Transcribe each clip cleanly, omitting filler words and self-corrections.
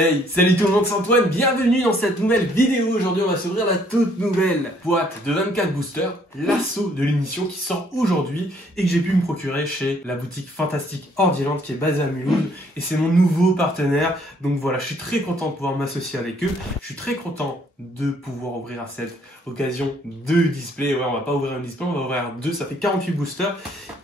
Hey, salut tout le monde, c'est Antoine, bienvenue dans cette nouvelle vidéo. Aujourd'hui on va s'ouvrir la toute nouvelle boîte de 24 boosters, l'assaut de l'émission qui sort aujourd'hui et que j'ai pu me procurer chez la boutique Fantastique Ordiland qui est basée à Mulhouse et c'est mon nouveau partenaire. Donc voilà, je suis très content de pouvoir m'associer avec eux, je suis très content de pouvoir ouvrir à cette occasion 2 displays. Ouais, on va pas ouvrir un display, on va ouvrir 2, ça fait 48 boosters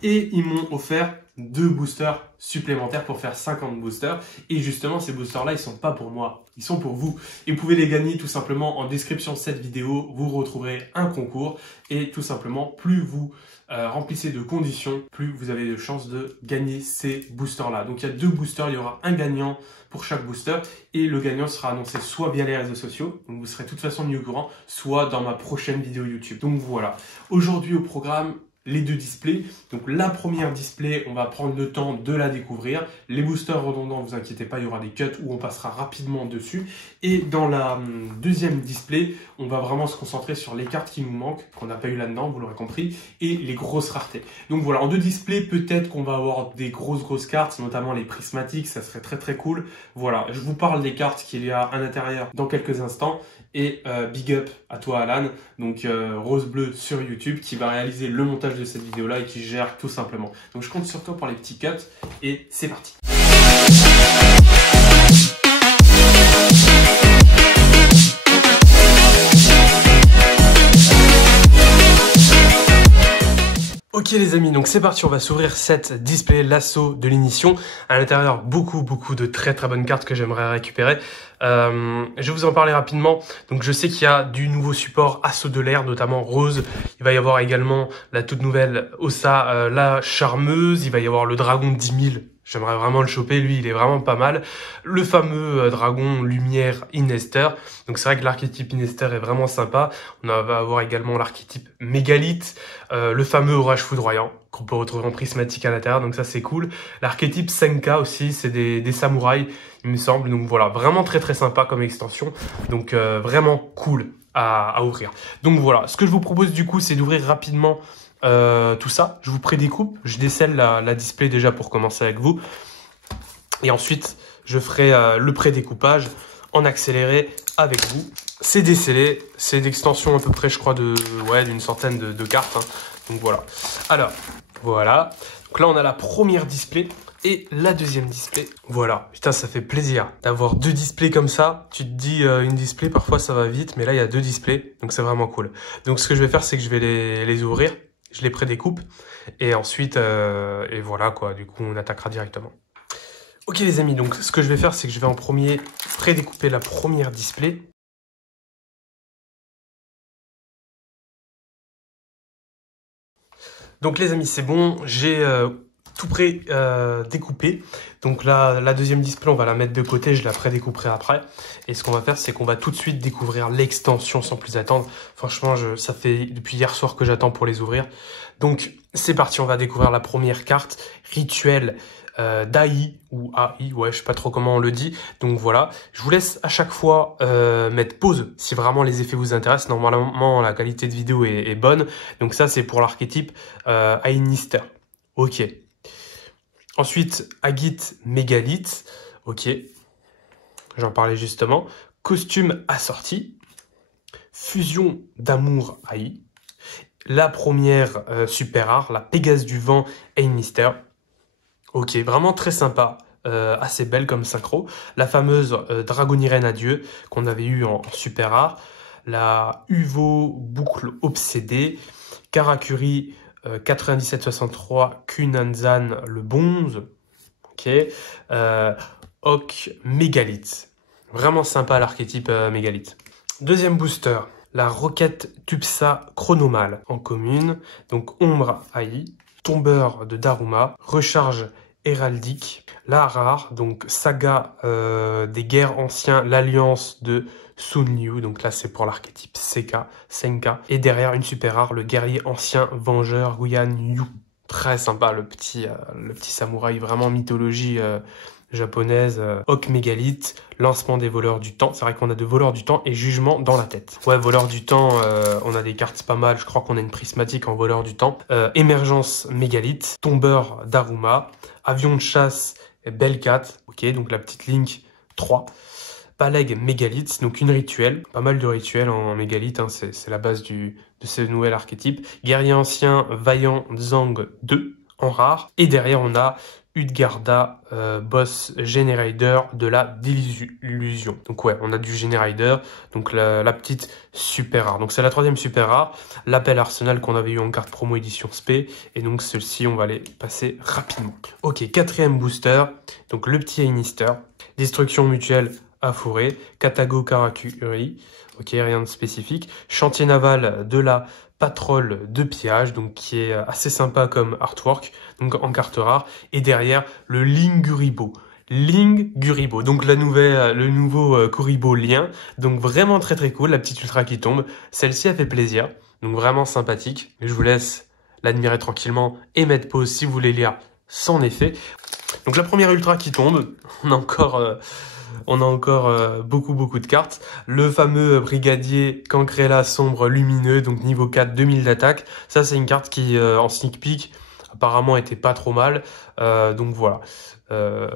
et ils m'ont offert 2 boosters supplémentaires pour faire 50 boosters. Et justement, ces boosters-là, ils sont pas pour moi, ils sont pour vous. Et vous pouvez les gagner tout simplement en description de cette vidéo. Vous retrouverez un concours et tout simplement, plus vous remplissez de conditions, plus vous avez de chances de gagner ces boosters-là. Donc il y a 2 boosters, il y aura un gagnant pour chaque booster et le gagnant sera annoncé soit via les réseaux sociaux, donc vous serez de toute façon mis au courant, soit dans ma prochaine vidéo YouTube. Donc voilà, aujourd'hui au programme, les 2 displays. Donc la première display, on va prendre le temps de la découvrir. Les boosters redondants, vous inquiétez pas, il y aura des cuts où on passera rapidement dessus. Et dans la deuxième display, on va vraiment se concentrer sur les cartes qui nous manquent, qu'on n'a pas eu là-dedans, vous l'aurez compris, et les grosses raretés. Donc voilà, en 2 displays, peut-être qu'on va avoir des grosses cartes, notamment les prismatiques, ça serait très cool. Voilà, je vous parle des cartes qu'il y a à l'intérieur dans quelques instants. Et big up à toi Alan, donc Rose Bleu sur YouTube, qui va réaliser le montage de cette vidéo-là et qui gère tout simplement. Donc je compte sur toi pour les petits cuts et c'est parti. Ok les amis, donc c'est parti, on va s'ouvrir cette display, l'assaut de l'émission. À l'intérieur, beaucoup de très bonnes cartes que j'aimerais récupérer. Je vais vous en parler rapidement. Donc je sais qu'il y a du nouveau support assaut de l'air, notamment rose. Il va y avoir également la toute nouvelle Ossa, la charmeuse. Il va y avoir le dragon de 10 000. J'aimerais vraiment le choper, lui il est vraiment pas mal. Le fameux dragon lumière Inester. Donc c'est vrai que l'archétype Inester est vraiment sympa. On va avoir également l'archétype mégalith, le fameux orage foudroyant qu'on peut retrouver en prismatique à l'intérieur, donc ça c'est cool. L'archétype Senka aussi, c'est des samouraïs il me semble. Donc voilà, vraiment très sympa comme extension. Donc vraiment cool à ouvrir. Donc voilà, ce que je vous propose du coup c'est d'ouvrir rapidement tout ça. Je vous prédécoupe, je décèle la display déjà pour commencer avec vous. Et ensuite, je ferai le prédécoupage en accéléré avec vous. C'est décellé, c'est d'extension à peu près, je crois, d'une centaine de cartes. Hein. Donc voilà. Alors, voilà. Donc là, on a la première display et la deuxième display. Voilà. Putain, ça fait plaisir d'avoir 2 displays comme ça. Tu te dis, une display, parfois ça va vite, mais là, il y a 2 displays. Donc c'est vraiment cool. Donc ce que je vais faire, c'est que je vais les ouvrir. Je les prédécoupe et ensuite, et voilà quoi, du coup on attaquera directement. Ok les amis, donc ce que je vais faire, c'est que je vais en premier prédécouper la première display. Donc les amis, c'est bon, j'ai tout découpé. Donc là, la deuxième display, on va la mettre de côté, je la prédécouperai après. Et ce qu'on va faire, c'est qu'on va tout de suite découvrir l'extension sans plus attendre. Franchement, ça fait depuis hier soir que j'attends pour les ouvrir. Donc c'est parti, on va découvrir la première carte, Rituel d'AI ou AI, ouais, je sais pas trop comment on le dit. Donc voilà, je vous laisse à chaque fois mettre pause si vraiment les effets vous intéressent. Normalement, la qualité de vidéo est bonne. Donc ça, c'est pour l'archétype Inester. Ok. Ensuite, Agite Mégalith. Ok. J'en parlais justement. Costume assorti. Fusion d'amour AI. La première super rare, la Pégase du vent Inester. Ok, vraiment très sympa. Assez belle comme synchro. La fameuse Dragonirène Adieu qu'on avait eu en super rare. La Uvo Boucle Obsédée. Karakuri 9763 Kunanzan le Bonze. Ok. Oc Mégalith. Vraiment sympa l'archétype Mégalith. Deuxième booster. La Roquette Tupsa Chronomal en commune. Donc Ombre AI. Tombeur de Daruma. Recharge héraldique. La rare. Donc Saga des guerres anciens. L'alliance de Sun Liu, donc là c'est pour l'archétype Senka. Et derrière une super rare, le guerrier ancien vengeur Guyan Yu. Très sympa le petit samouraï, vraiment mythologie japonaise. Oc Mégalith, lancement des voleurs du temps. C'est vrai qu'on a de voleurs du temps et jugement dans la tête. Ouais, voleurs du temps, on a des cartes pas mal. Je crois qu'on a une prismatique en voleur du temps. Émergence Mégalith, tombeur Daruma, avion de chasse Belkat. Ok, donc la petite Link 3. Paleg Mégalithe, donc une rituelle. Pas mal de rituels en mégalithe, hein, c'est la base de ce nouvel archétype. Guerrier ancien, vaillant Zhang 2 en rare. Et derrière, on a Utgarda, boss Generider de la Désillusion. Donc ouais, on a du Generider, donc la petite super rare. Donc c'est la troisième super rare. L'appel Arsenal qu'on avait eu en carte promo édition SP. Et donc celle-ci, on va les passer rapidement. Ok, quatrième booster. Donc le petit Inister. Destruction mutuelle à fourrer. Katago Karakuri. Ok, rien de spécifique. Chantier naval de la Patrol de pillage, donc qui est assez sympa comme artwork, donc en carte rare. Et derrière, le Linguribo. Linguribo, donc le nouveau Kuribo lien. Donc vraiment très très cool, la petite ultra qui tombe. Celle-ci a fait plaisir, donc vraiment sympathique. Je vous laisse l'admirer tranquillement et mettre pause si vous voulez lire son effet. Donc la première ultra qui tombe, on a encore beaucoup de cartes. Le fameux brigadier Cancrela sombre lumineux, donc niveau 4, 2000 d'attaque. Ça, c'est une carte qui, en sneak peek, apparemment était pas trop mal. Donc voilà.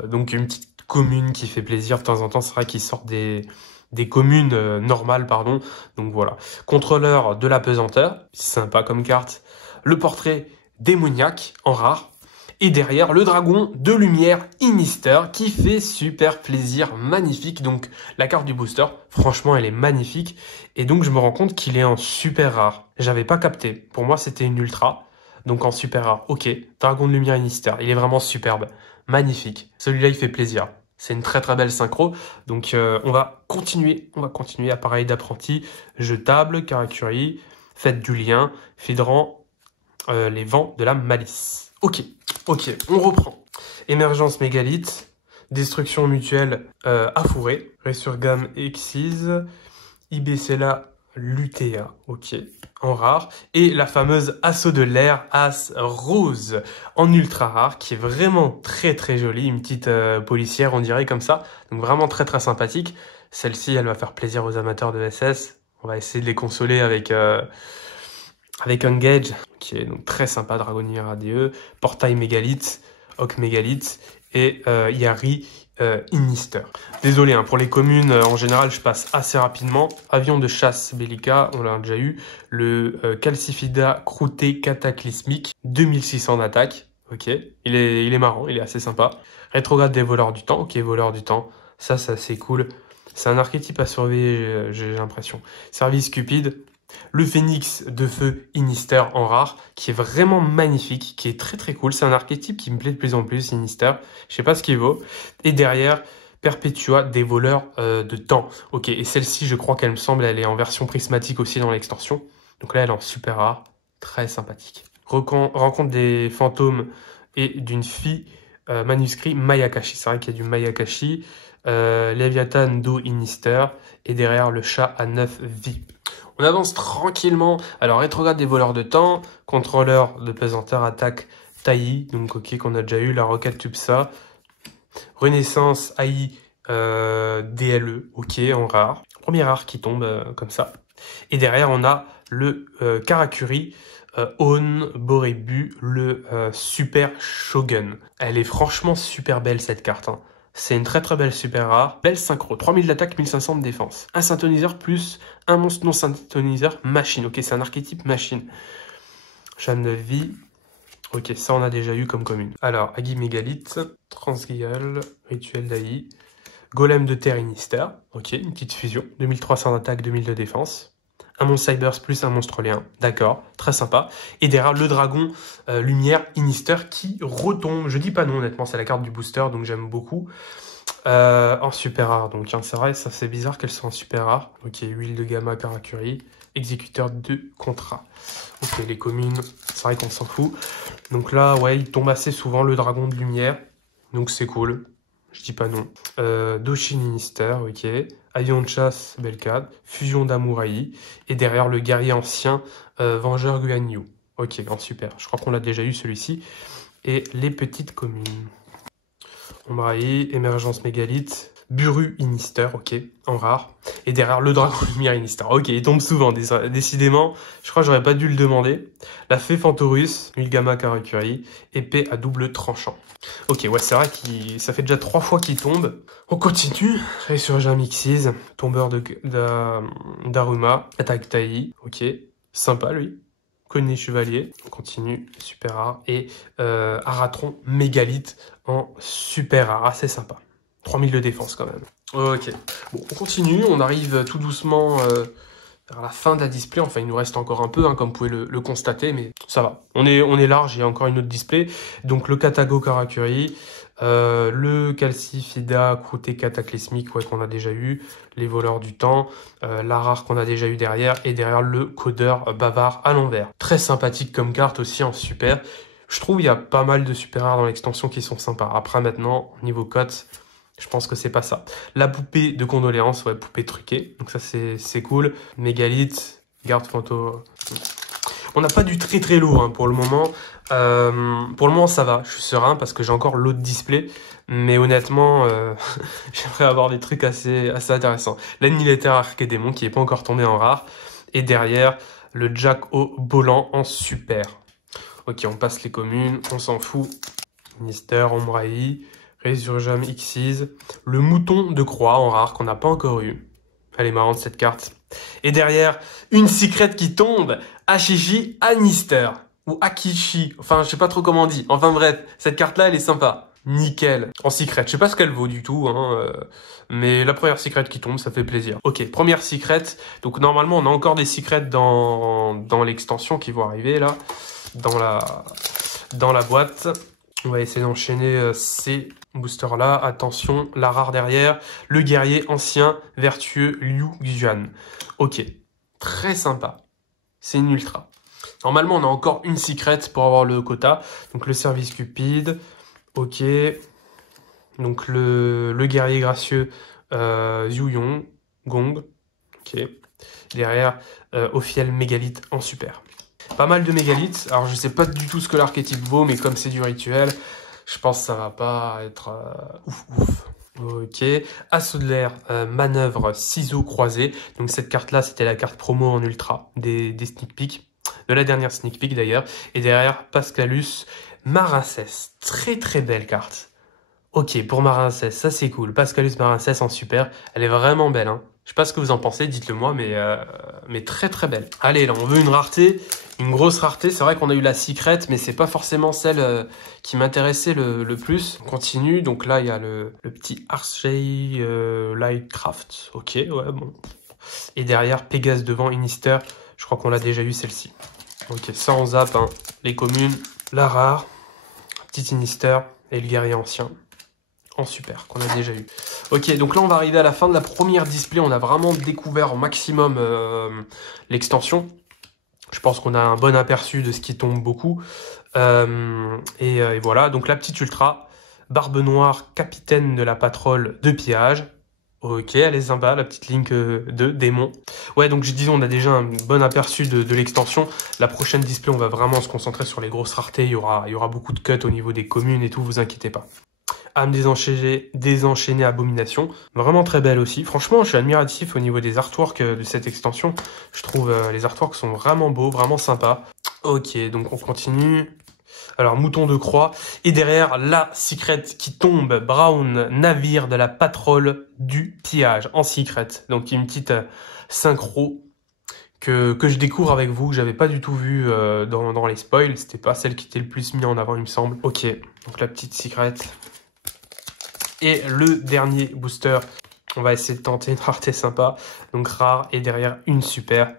Donc une petite commune qui fait plaisir de temps en temps. C'est vrai qu'ils sortent des communes normales, pardon. Donc voilà. Contrôleur de la pesanteur, sympa comme carte. Le portrait démoniaque en rare. Et derrière, le dragon de lumière Inister qui fait super plaisir, magnifique. Donc la carte du booster, franchement, elle est magnifique. Et donc je me rends compte qu'il est en super rare. J'avais pas capté. Pour moi, c'était une ultra. Donc en super rare. Ok, dragon de lumière Inister. Il est vraiment superbe, magnifique. Celui-là, il fait plaisir. C'est une très belle synchro. Donc on va continuer. Appareil d'apprenti, jetable, Karakuri, fête du lien, Fidran, les vents de la malice. Ok, on reprend. Émergence mégalithe, destruction mutuelle à fourrer, Resurgam Exise, Ibecella Lutea, ok, en rare, et la fameuse Assaut de l'air, As Rose, en ultra rare, qui est vraiment très jolie, une petite policière, on dirait comme ça, donc vraiment très sympathique. Celle-ci, elle va faire plaisir aux amateurs de SS, on va essayer de les consoler avec Engage, qui est donc très sympa, Dragonnier ADE, Portail Mégalithe, Oak Mégalithe et Yari Inister. Désolé, hein, pour les communes, en général, je passe assez rapidement. Avion de chasse Bellica, on l'a déjà eu. Le Calcifida Croûté Cataclysmique, 2600 d'attaque. Ok, il est marrant, il est assez sympa. Rétrograde des voleurs du temps, ok, voleurs du temps, ça c'est assez cool. C'est un archétype à surveiller, j'ai l'impression. Service cupide. Le Phénix de feu Inister en rare, qui est vraiment magnifique, qui est très cool. C'est un archétype qui me plaît de plus en plus, Inister. Je sais pas ce qu'il vaut. Et derrière, Perpetua des voleurs de temps. Ok, et celle-ci, je crois qu'elle me semble, elle est en version prismatique aussi dans l'extension. Donc là, elle est en super rare. Très sympathique. Rencontre des fantômes et d'une fille, manuscrit Mayakashi. C'est vrai qu'il y a du Mayakashi. Léviathan do Inister. Et derrière, le chat à 9 vies. On avance tranquillement. Alors, rétrograde des voleurs de temps, contrôleur de pesanteur, attaque Taï, donc ok, qu'on a déjà eu, la roquette Tupsa, Renaissance AI DLE, ok, en rare. Premier rare qui tombe comme ça. Et derrière, on a le Karakuri, On Borebu, le Super Shogun. Elle est franchement super belle cette carte, hein. C'est une très belle super rare. Belle synchro, 3000 d'attaque, 1500 de défense. Un synthoniseur plus un monstre non synthoniseur machine. Ok, c'est un archétype machine. Cham de vie. Ok, ça on a déjà eu comme commune. Alors, Agi Mégalithe, Transgial, Rituel d'Aï, Golem de Terre Inister. Ok, une petite fusion. 2300 d'attaque, 2000 de défense. Un monstre Cybers plus un monstre lien. D'accord, très sympa. Et derrière, le dragon lumière Inister qui retombe. Je dis pas non, honnêtement, c'est la carte du booster, donc j'aime beaucoup. En super rare, donc hein, c'est vrai, ça c'est bizarre qu'elle soit en super rare. Ok, huile de gamma Karakuri, exécuteur de contrat. Ok, les communes, c'est vrai qu'on s'en fout. Donc là, ouais, il tombe assez souvent le dragon de lumière, donc c'est cool. Je dis pas non. Doshin Inister, ok. Avion de chasse, Belkad. Fusion d'Amouraï. Et derrière, le guerrier ancien, Vengeur Guanyu. Ok, en super. Je crois qu'on l'a déjà eu celui-ci. Et les petites communes. Ombraï, Émergence Mégalithe. Buru Inister, ok, en rare. Et derrière, le Dragon Lumière Inister. Ok, il tombe souvent, décidément. Je crois que j'aurais pas dû le demander. La Fée Fantorus, Ulgama Karakuri, épée à double tranchant. Ok, ouais, c'est vrai que ça fait déjà 3 fois qu'il tombe. On continue. Résurgent Mixis, tombeur d'Aruma, attaque Tai, ok, sympa lui. Connu Chevalier, on continue, super rare. Et Aratron Mégalithe en super rare, assez sympa. 3000 de défense quand même. Ok, bon, on continue, on arrive tout doucement vers la fin de la display. Enfin, il nous reste encore un peu, hein, comme vous pouvez le constater, mais ça va. On est large, il y a encore une autre display. Donc le Katago Karakuri, le Calcifida Croûté Cataclysmique, ouais, qu'on a déjà eu, les Voleurs du Temps, la rare qu'on a déjà eu derrière, et derrière le Codeur Bavard à l'envers. Très sympathique comme carte aussi en super. Je trouve il y a pas mal de super rares dans l'extension qui sont sympas. Après maintenant, niveau cote, je pense que c'est pas ça. La poupée de condoléances, ouais, poupée truquée. Donc ça, c'est cool. Mégalithe, garde fantôme. On n'a pas du très lourd hein, pour le moment. Pour le moment, ça va. Je suis serein parce que j'ai encore l'autre display. Mais honnêtement, j'aimerais avoir des trucs assez intéressants. L'annihilateur Archédémon qui n'est pas encore tombé en rare. Et derrière, le Jack au Bolan en super. Ok, on passe les communes. On s'en fout. Minister, Ombraï. Résurgam Xyz, le mouton de croix en rare qu'on n'a pas encore eu. Elle est marrante cette carte. Et derrière, une secrète qui tombe, Ashishi Anister, ou Akishi, enfin je sais pas trop comment on dit. Enfin bref, cette carte-là elle est sympa. Nickel. En secret, je sais pas ce qu'elle vaut du tout, hein, mais la première secrète qui tombe, ça fait plaisir. Ok, première secrète. Donc normalement on a encore des secrètes dans l'extension qui vont arriver là, dans la boîte. On va essayer d'enchaîner ces boosters là. Attention, la rare derrière. Le guerrier ancien vertueux Liu Xuan. Ok, très sympa. C'est une ultra. Normalement, on a encore une secret pour avoir le quota. Donc le service cupide. Ok. Donc le guerrier gracieux Zuyong Gong. Ok. Derrière, Ophiel Mégalithe en super. Pas mal de mégalithes. Alors, je sais pas du tout ce que l'archétype vaut, mais comme c'est du rituel, je pense que ça va pas être ouf. Ok. Assaut de l'air, manœuvre, ciseaux croisés. Donc, cette carte-là, c'était la carte promo en ultra des sneak peeks. De la dernière sneak peek, d'ailleurs. Et derrière, Pascalus, Marincès. Très belle carte. Ok, pour Marincès, ça c'est cool. Pascalus Marincès en super. Elle est vraiment belle, hein. Je sais pas ce que vous en pensez, dites-le moi, mais très belle. Allez, là, on veut une rareté, une grosse rareté. C'est vrai qu'on a eu la secrète, mais c'est pas forcément celle qui m'intéressait le plus. On continue, donc là, il y a le petit Archey Lightcraft. Ok, ouais, bon. Et derrière, Pégase devant, Inister. Je crois qu'on l'a déjà eu, celle-ci. Ok, ça on zappe, hein. Les communes, la rare, petit Inister et le guerrier ancien. En super, qu'on a déjà eu. Ok, donc là on va arriver à la fin de la première display. On a vraiment découvert au maximum l'extension. Je pense qu'on a un bon aperçu de ce qui tombe beaucoup. Et voilà, donc la petite ultra, Barbe Noire, capitaine de la patrole de pillage. Ok, elle est sympa, la petite link de démon. Ouais, donc je disais, on a déjà un bon aperçu de l'extension. La prochaine display, on va vraiment se concentrer sur les grosses raretés. Il y aura beaucoup de cuts au niveau des communes et tout, vous inquiétez pas. Âme désenchaînée Abomination. Vraiment très belle aussi. Franchement, je suis admiratif au niveau des artworks de cette extension. Je trouve les artworks sont vraiment beaux, vraiment sympas. Ok, donc on continue. Alors, Mouton de Croix. Et derrière, la secret qui tombe. Brown, navire de la patrole du pillage en secret. Donc, une petite synchro que je découvre avec vous, que j'avais pas du tout vu dans les spoils. C'était pas celle qui était le plus mise en avant, il me semble. Ok, donc la petite secret. Et le dernier booster, on va essayer de tenter une rareté sympa. Donc rare et derrière une super.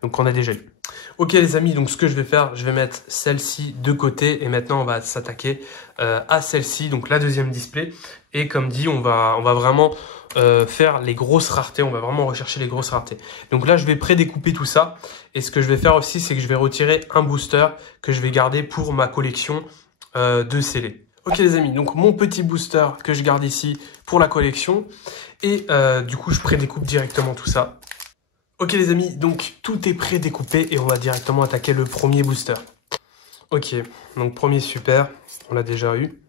Donc on a déjà eu. Ok les amis, donc ce que je vais faire, je vais mettre celle-ci de côté. Et maintenant on va s'attaquer à celle-ci, donc la deuxième display. Et comme dit, on va vraiment faire les grosses raretés. On va vraiment rechercher les grosses raretés. Donc là je vais pré-découper tout ça. Et ce que je vais faire aussi, c'est que je vais retirer un booster que je vais garder pour ma collection de scellés. Ok les amis, donc mon petit booster que je garde ici pour la collection. Et du coup, je pré-découpe directement tout ça. Ok les amis, donc tout est pré-découpé et on va directement attaquer le premier booster. Ok, donc premier super, on l'a déjà eu.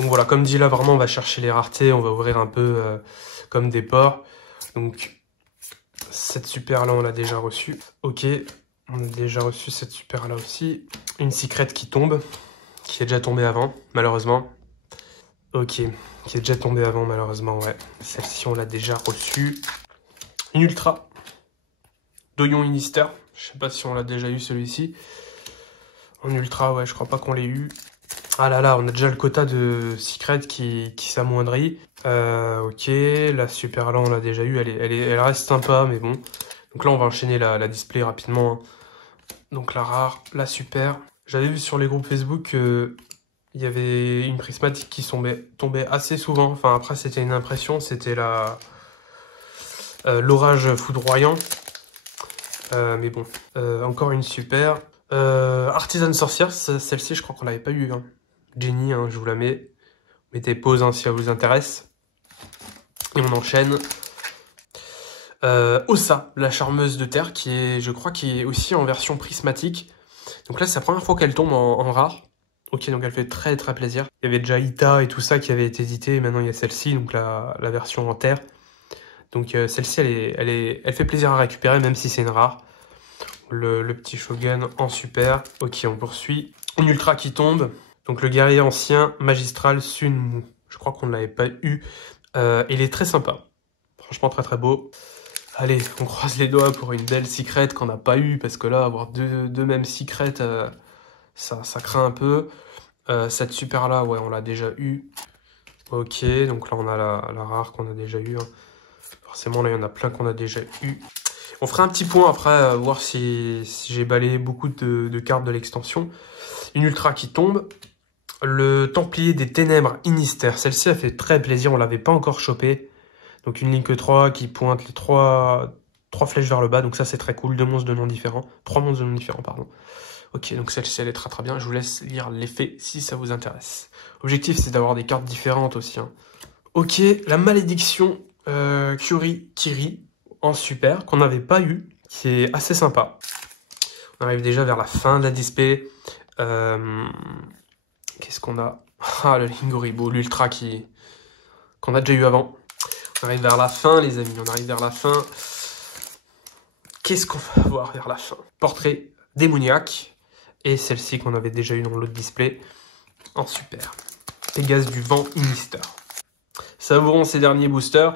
Donc voilà, comme dit là, vraiment, on va chercher les raretés, on va ouvrir un peu comme des porcs. Donc, cette super là, on l'a déjà reçue. Ok, on a déjà reçu cette super là aussi. Une secret qui tombe, qui est déjà tombée avant, malheureusement. Ok, qui est déjà tombée avant, malheureusement, ouais. Celle-ci, on l'a déjà reçue. Une ultra. Doyon Inister. Je sais pas si on l'a déjà eu celui-ci. En ultra, ouais, je crois pas qu'on l'ait eu. Ah là là, on a déjà le quota de secret qui s'amoindrit. Ok, la super là, on l'a déjà eu. Elle reste sympa, mais bon. Donc là, on va enchaîner la display rapidement, hein. Donc la rare, la super. J'avais vu sur les groupes Facebook qu'il y avait une prismatique qui tombait assez souvent. Enfin, après, c'était une impression. C'était l'orage foudroyant. Mais bon, encore une super. Artisan sorcière, celle-ci, je crois qu'on l'avait pas eu, hein. Jenny, hein, je vous la mets. Mettez pause, hein, si ça vous intéresse. Et on enchaîne. Ossa, la charmeuse de terre, qui est, je crois, qui est aussi en version prismatique. Donc là, c'est la première fois qu'elle tombe en rare. Ok, donc elle fait très très plaisir. Il y avait déjà Ita et tout ça qui avait été édité, et maintenant il y a celle-ci, donc la version en terre. Donc celle-ci, elle fait plaisir à récupérer, même si c'est une rare. Le petit Shogun en super. Ok, on poursuit. Une ultra qui tombe. Donc le guerrier ancien, magistral, Sunmu. Je crois qu'on ne l'avait pas eu. Il est très sympa. Franchement, très très beau. Allez, on croise les doigts pour une belle secret qu'on n'a pas eu. Parce que là, avoir deux mêmes secrets, ça craint un peu. Cette super là, ouais, on l'a déjà eu. Ok, donc là on a la rare qu'on a déjà eu, hein. Forcément, là, il y en a plein qu'on a déjà eu. On fera un petit point après, voir si j'ai balayé beaucoup de cartes de l'extension. Une ultra qui tombe. Le Templier des Ténèbres Inister. Celle-ci a fait très plaisir, on l'avait pas encore chopé. Donc une Link 3 qui pointe les trois flèches vers le bas. Donc ça, c'est très cool. 2 monstres de noms différents. 3 monstres de noms différents, pardon. Ok, donc celle-ci, elle est très très bien. Je vous laisse lire l'effet si ça vous intéresse. Objectif, c'est d'avoir des cartes différentes aussi, hein. Ok, la malédiction Kiri en super, qu'on n'avait pas eu, qui est assez sympa. On arrive déjà vers la fin de la display. Qu'est-ce qu'on a? Ah, le Lingoribo, l'ultra qu'on a déjà eu avant. On arrive vers la fin, les amis, on arrive vers la fin. Qu'est-ce qu'on va avoir vers la fin? Portrait démoniaque. Et celle-ci qu'on avait déjà eu dans l'autre display. En super. Pégase du vent Inister. Savourons ces derniers boosters.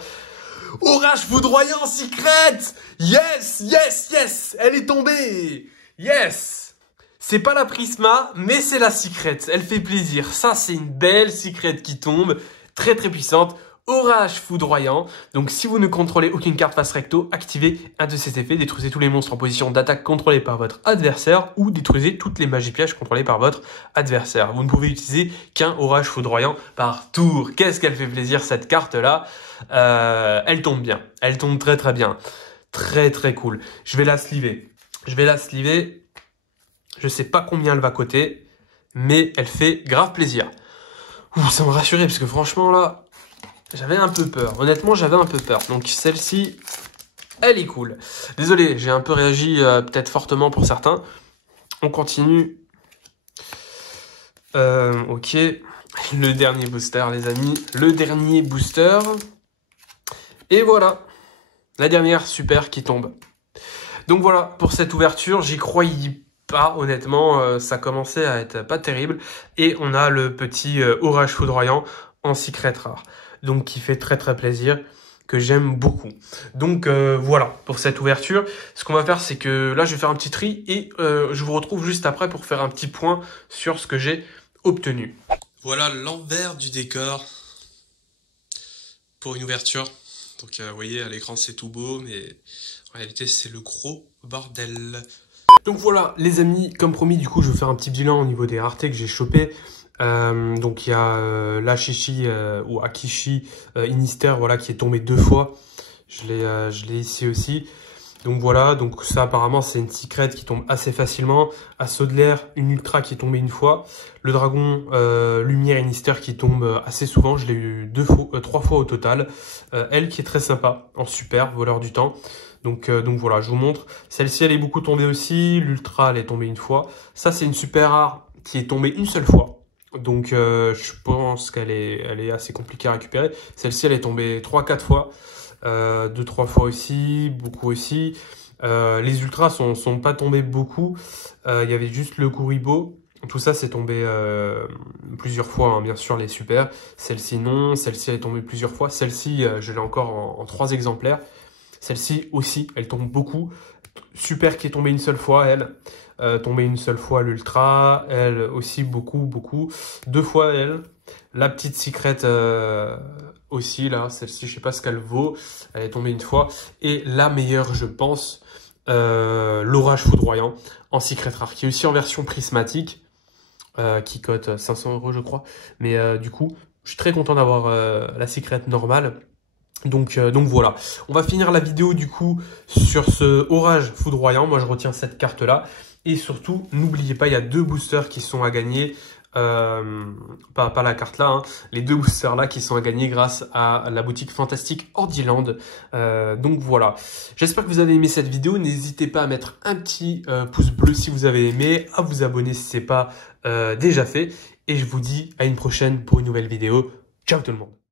Orage foudroyant secret! Yes, yes, yes! Elle est tombée! Yes! C'est pas la Prisma, mais c'est la secret. Elle fait plaisir. Ça, c'est une belle secret qui tombe. Très, très puissante. Orage foudroyant. Donc, si vous ne contrôlez aucune carte face recto, activez un de ces effets. Détruisez tous les monstres en position d'attaque contrôlés par votre adversaire ou détruisez toutes les magies pièges contrôlées par votre adversaire. Vous ne pouvez utiliser qu'un orage foudroyant par tour. Qu'est-ce qu'elle fait plaisir, cette carte-là. Elle tombe bien. Elle tombe très, très bien. Très, très cool. Je vais la sliver. Je sais pas combien elle va coûter, mais elle fait grave plaisir. Ouh, ça m'a rassuré parce que franchement là, j'avais un peu peur. Honnêtement, j'avais un peu peur. Donc celle-ci, elle est cool. Désolé, j'ai un peu réagi peut-être fortement pour certains. On continue. Ok. Le dernier booster, les amis. Le dernier booster. Et voilà. La dernière super qui tombe. Donc voilà, pour cette ouverture, j'y croyais pas, honnêtement, ça commençait à être pas terrible. Et on a le petit orage foudroyant en secret rare. Donc qui fait très très plaisir, que j'aime beaucoup. Donc voilà, pour cette ouverture. Ce qu'on va faire, c'est que là, je vais faire un petit tri et je vous retrouve juste après pour faire un petit point sur ce que j'ai obtenu. Voilà l'envers du décor pour une ouverture. Donc vous voyez, à l'écran, c'est tout beau, mais en réalité, c'est le gros bordel. Donc voilà, les amis, comme promis, du coup, je vais faire un petit bilan au niveau des raretés que j'ai chopées. Donc il y a l'Ashishi ou Akishi Inister, voilà, qui est tombé 2 fois. Je l'ai ici aussi. Donc voilà, donc ça apparemment c'est une secret qui tombe assez facilement. Assaut de l'air, une ultra qui est tombée 1 fois. Le dragon lumière Inister qui tombe assez souvent. Je l'ai eu 3 fois au total. Elle qui est très sympa, en super, voleur du temps. Donc voilà, je vous montre. Celle-ci elle est beaucoup tombée aussi. L'ultra elle est tombée 1 fois. Ça c'est une super rare qui est tombée 1 seule fois. Donc je pense qu'elle est assez compliquée à récupérer. Celle-ci, elle est tombée 3-4 fois. 2-3 fois aussi, beaucoup aussi. Les ultras sont pas tombés beaucoup. Il y avait juste le Kuribo. Tout ça, c'est tombé plusieurs fois, hein, bien sûr, les super. Celle-ci, non. Celle-ci, elle est tombée plusieurs fois. Celle-ci, je l'ai encore en 3 exemplaires. Celle-ci aussi, elle tombe beaucoup. Super qui est tombée une seule fois, elle. Tombée une seule fois l'ultra. Elle aussi, beaucoup, beaucoup. 2 fois, elle. La petite secret aussi, là. Celle-ci, je sais pas ce qu'elle vaut. Elle est tombée une fois. Et la meilleure, je pense, l'orage foudroyant en secret rare, qui est aussi en version prismatique. Qui cote 500 €, je crois. Mais du coup, je suis très content d'avoir la secret normale. Donc voilà, on va finir la vidéo du coup sur ce orage foudroyant. Moi je retiens cette carte là. Et surtout, n'oubliez pas, il y a 2 boosters qui sont à gagner. Pas la carte là, hein, les 2 boosters là qui sont à gagner grâce à la boutique fantastique Ordiland. Donc voilà, j'espère que vous avez aimé cette vidéo. N'hésitez pas à mettre un petit pouce bleu si vous avez aimé, à vous abonner si ce n'est pas déjà fait. Et je vous dis à une prochaine pour une nouvelle vidéo. Ciao tout le monde.